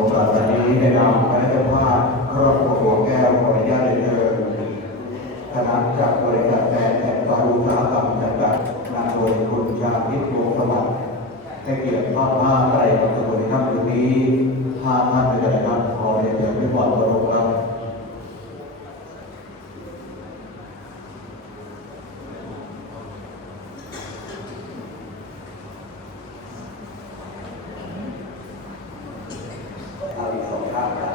ผมหลังจากนี้ในนามคณะเจ้าภาพครอบครัวหัวแก้วขออนุญาตเรียนเชิญคณะจากบริษัทแทนแอนตารอุสาหกรรมจำกัดนำโดยคุณชาพิษวงสวัสดิ์ให้เกียรติภาพภาไตรกับสมุนท่านวันนี้ห้าท่านด้วยกันนะครับขอเรียนเชิญไม่บอดประโลครับ เอาอีกสองข้างครับ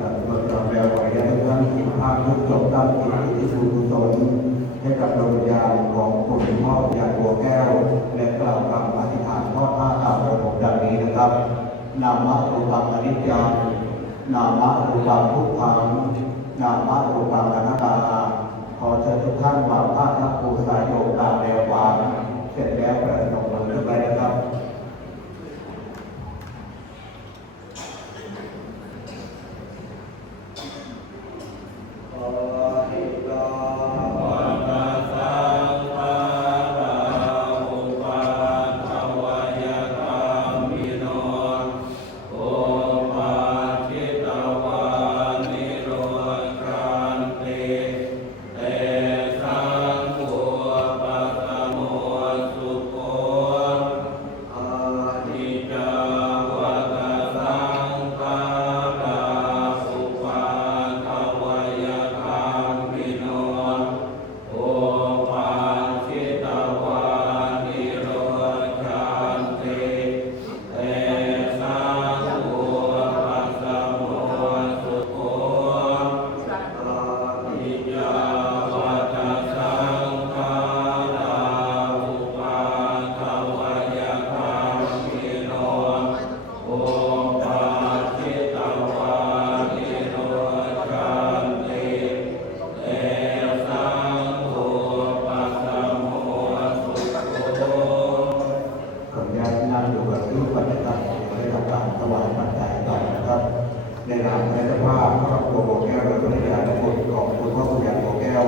กับเมื่อเราแล้วขออนุญาต ทุกท่านกินภาพทุกจบตั้งจิตที่บุญกุศลให้กับดวงวิญญาณของคุณพ่อใหญ่บัวแก้ว และกล่าวคำอธิษฐานทอดผ้าตามระบบดังนี้นะครับ นามะรูปังอนิจจังนามะรูปังทุกขังนามะรูปังอนัตตา ถวายปัจจัยต่อนะครับ ในนามคณะเจ้าภาพครอบครัวโบแก้วและภรรยาทุกคนของคุณพ่อคุณยายโบแก้ว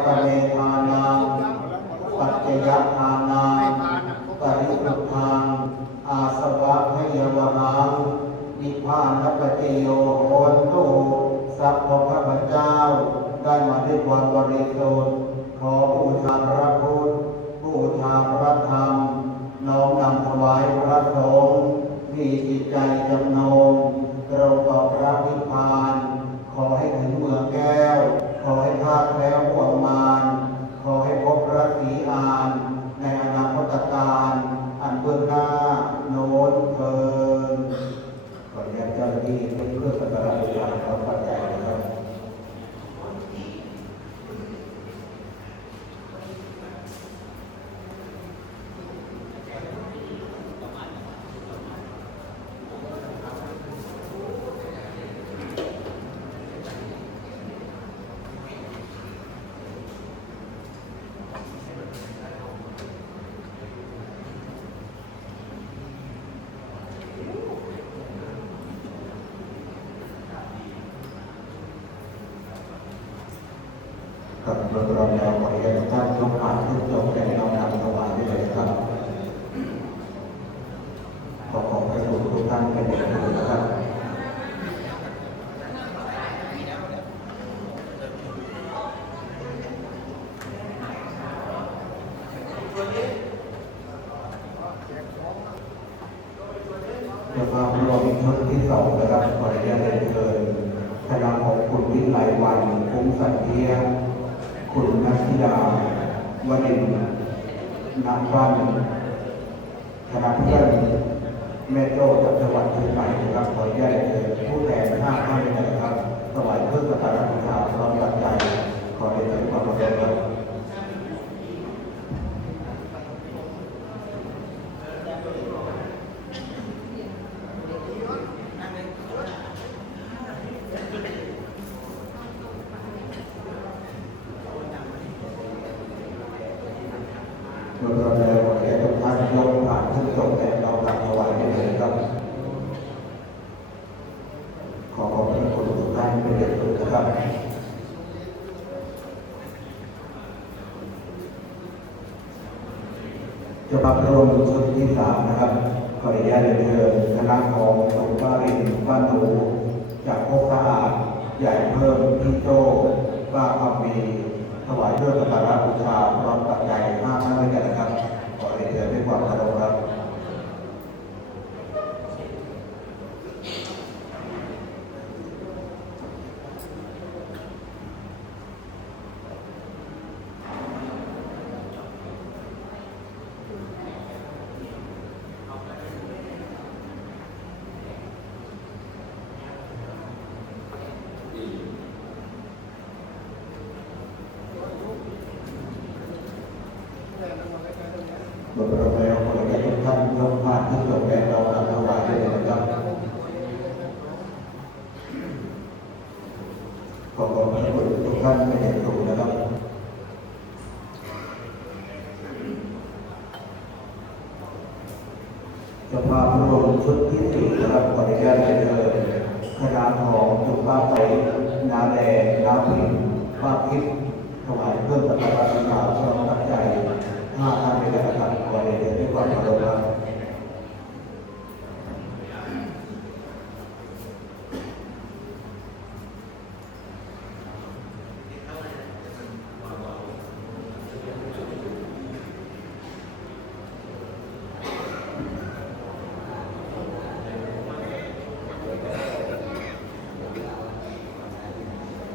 วัตเมธานังปัจจยทานังปริสุทธังอาสวะพยวหังนิพพานปฏิโยโหนตุสัพพะข้าพเจ้า ได้มาด้วยความบริสุทธิ์ขอบูชาพระพุทธบูชาพระธรรม น้อมนำถวายพระสงฆ์มีจิตใจจำนงตรงต่อพระนิพพาน ขอให้ถึงเมืองแก้ว ขอให้พลาดแคล้วห่วงมารขอให้พบพระศรีอาน ในอนาคตการ อันเบื้องหน้าโน้นเทิน ขออนุญาตเจ้าหน้าที่เป็นเพื่อสักการะบูชาขอปัจจัยนะครับ กับเราเราแล้วขออนุญาตทุกท่านยกผ่านทุกจบแต่น้อมนำถวายได้เลยครับ ขอขอบพระคุณทุกท่านเป็นอย่างสูงนะครับ เจ้าภาพรวมชุดที่สองนะครับขออนุญาตเรียนเชิญคณะของคุณวิไลวันคุ้มสันเทียข คุณ ยาวดินทร์นักวันคณะเพื่อนแม่โจ้จากจังหวัดเชียงใหม่นะครับขออนุญาตเชิญผู้แทนห้าท่านนะครับถวายเพื่องสัการะบูชาความตั้งใจขอเรียนเชิญความเคารพครับ เมื่อเราได้ขอให้ทุกท่านยกผ่านขึ้นตกแต่เรากลับถวายได้เลยครับ ขอขอบพระคุณทุกท่านเป็นอย่างสูงนะครับ จะพับรวมชุดที่สามนะครับขออนุญาตเรียนเชิญคณะของสงฆ์บ้ารินบ้านหนูจากโคกสะอาดใหญ่เพิ่มพี่โจ้ป้าคำมีถวายเพื่อสักการะบูชาพร้อมปัจจัยห้าท่านด้วยกันนะครับขอเรียนเชิญด้วยความเคารพครับทเราแล้วขอให้ทุกท่าน ยกผ่านที่จบแก่เรากลับถวายได้เลยนะครับขอขอบพระคุณทุกท่านเป็นดูนะครับจะพาพระองค์ชุดที่สี่นะครับขออนุญาตเรียนเชิญคณะของจุป้าไปนาแดงนาผิงป้าพิษถวายเพื่อสักการะบูชาพร้อมปัจจัยห้าท่านด้วยกันนะครับขอเรียนเชิญด้วยความเคารพครับ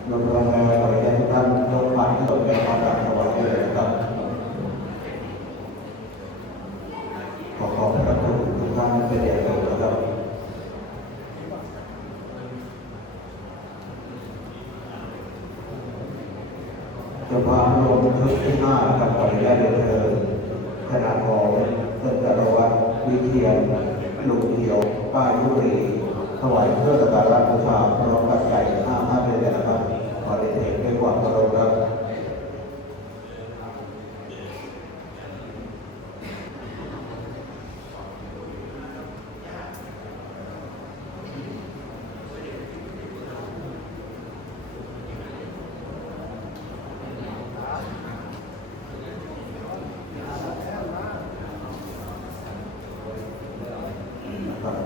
รวมรวมแล้วขอให้ทุกท่านยกผ่านที่จบแก่ความรักถวายได้เลยนะครับ ขอขอบพระคุณทุกท่านเป็นอย่างสูงนะครับ จะพารวมชุดที่ห้ากับขออนุญาเรียนเชิญคณะของเพื่อนจารวัตรวิเทียนลุงเขียวป้ายุรีถวายเพื่อสักการะบูชาพร้อมปัจจัยห้าห้าเลยนะครับขอเรียนเชิญด้วยความเคารพครับ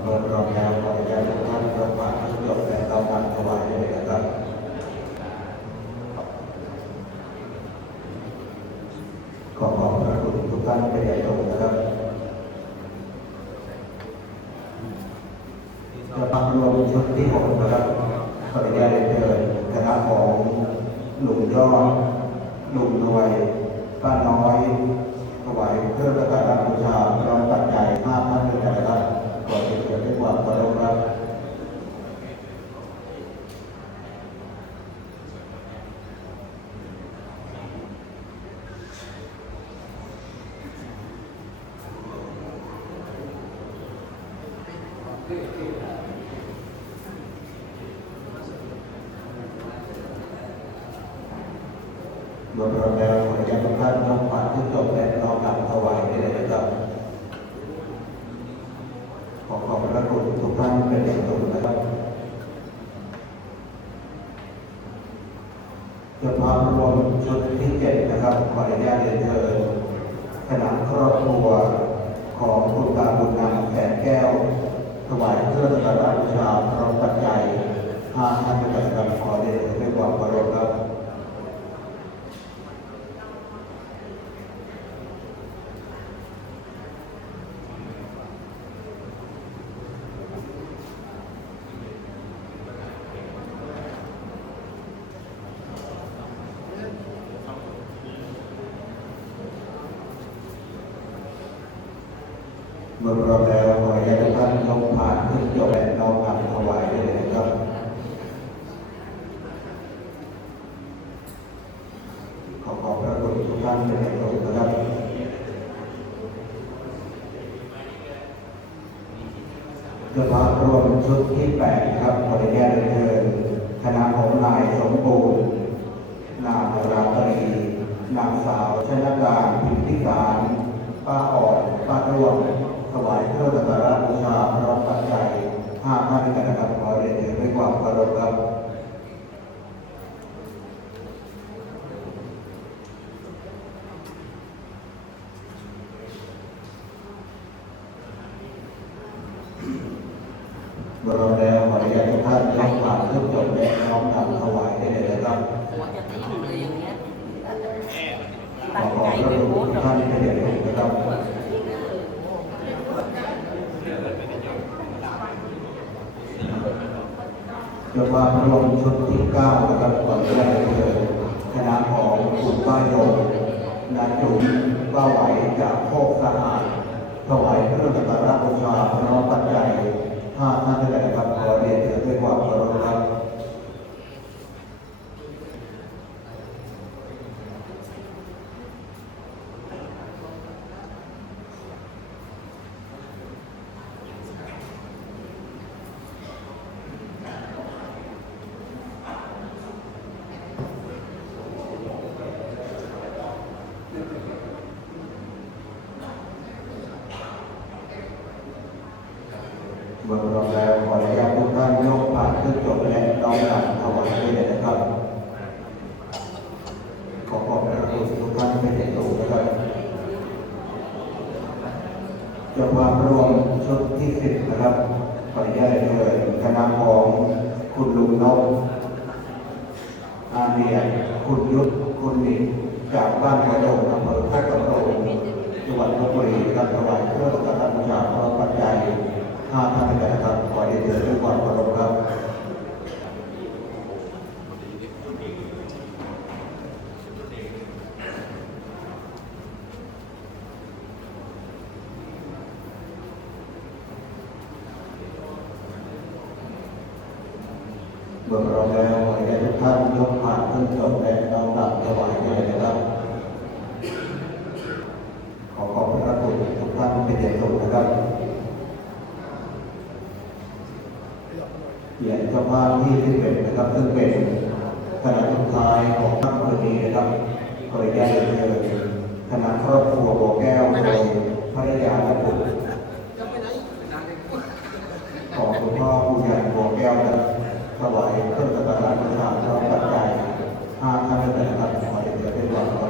เมื่อเราแล้วขออนุญาตทุกท่านยกมาที่จบและเรานำถวายเลยนะครับ ขอขอบพ ระคุณทุกท่านเป็นอย่างสูงนะครับจะพักรวมชุดที่หกนะครับขออนุญาตเรียนคณะของหลุงยอดหลุงรวยป้าน้อยถวายเพื่อสักการะบูชาพร้อมปัจจัยห้าท่านด้วยกันะครับขอเรียนเชิญด้วยความเคารพครับ รวมรวมแล้วขออนุญาตทุกท่านยกผ่านที่จบและน้อมนำถวายได้เลยนะครับขอขอบพระคุณทุกท่านเป็นอย่างสูงนะครับจะพารวมชุดที่เจ็ดนะครับขออนุญาตเรียนเชิญคณะครอบครัวของคุณตาบุญนำแสนแก้วถวายเครื่องสักการะบูชาพร้อมปัจจัยห้าท่านด้วยกันขอเรียนเชิญด้วยความเคารพครับ ข เมื่อเราแล้วขอให้ทุกท่านยกผ่านขึ้นจบและน้อมนำถวายได้เลยนะครับขอขอบพระคุณทุกท่านเป็นอย่างสูงนะครับเจ้าภาพรวมชุดที่แปดครับขออนุญาตเชิญคณะของนายสมบูรณ์นางราตรีนางสาวชนการพิมพิสารป้าอ่อนป้าร่วม ถวายเครื่องสักการะบูชาพร้อมปัจจัยห้าท่านกันนะครับขอเรียนเชิญด้วยความเคารพครับรมแล้วขออนุญาตทุกท่านยกความเครื่องจบและน้อมนำถวายได้เลยนะครับ หัวจะทิ้งเลยอย่างเงี้ย ข ตั้ อง ขอบ ใจ พระ ไป คุณ โพส ทุ ต์ กท่านเป็นอย่างสูงนะครับ เจ้าภาพรวมชุดที่เก้านะครับก่อนแรกเลยคณะของคุณป้ายงนาจุ๋มป้าไหวจากโคกสะอาดถวายเครื่องสักการะบูชาพร้อมปัจจัยห้าท่านด้วยกันนะครับขอเรียนเชิญด้วยความเคารพครับ เมื่อเราแล้วขออนุญาตทุกท่าน ยกผ่านขึ้นจบและน้อมนำถวายได้เลยนะครับ ขอขอบพระคุณทุกท่านที่เป็นอย่างสูงนะครับจ้าภาพรวมชุดที่สิบนะครับขออนุญาตเชิญคณะของคุณลุงนกอาเมียคุณยุทธคุณนิดจากบ้านกระโดงอำเภอโคกกระโดงจังหวัดลบบุรีรับถวายเครื่องสักการะบูชาพร้อมปัจจัยห้าท่านนนะครับขอเรียนเชิญด้วยความเคารพครับ เมื่อเราแล้วขอให้ทุกท่านย กผ่านขึ้นจบและน้อมนำถวายได้เลยนะครับ ขอขอบพระคุณทุกท่านเป็นอย่างสูงนะครับเหรียญเจ้าภาพที่ที่เป็นนะครับ ซึ่งเป็นคณะสุดท้ายของค่ำคืนนี้นะครับขออนุญาตเรียนเชิญคณะครอบครัวโบแก้วโดยภรรยาและบุตรของคุณพ่อผู้ใหญ่โบแก้วนะถวายเครื่องสักการะบูชาพร้อมปัจจัย อาการแตกันนะครับขอเรียนเชิญเป็นความเคารพครับเมื่อเราแล้วขออนุญาตทุก